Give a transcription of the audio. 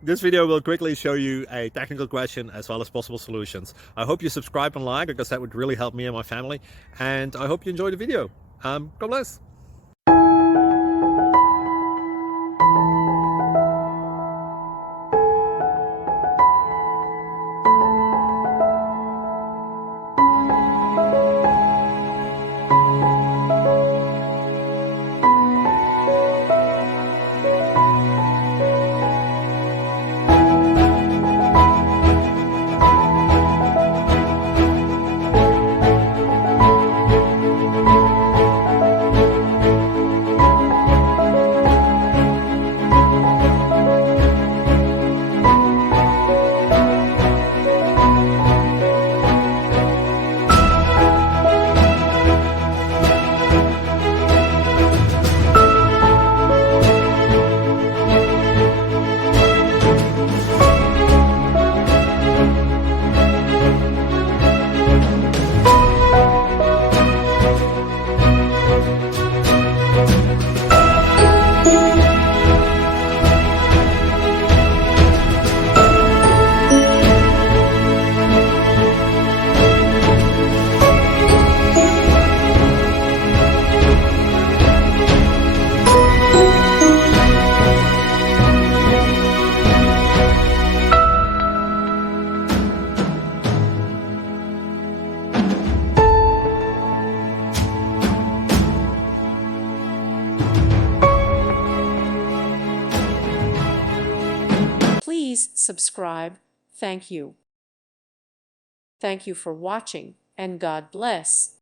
This video will quickly show you a technical question as well as possible solutions. I hope you subscribe and like, because that would really help me and my family. And I hope you enjoy the video. God bless. Please subscribe. Thank you. Thank you for watching, and God bless.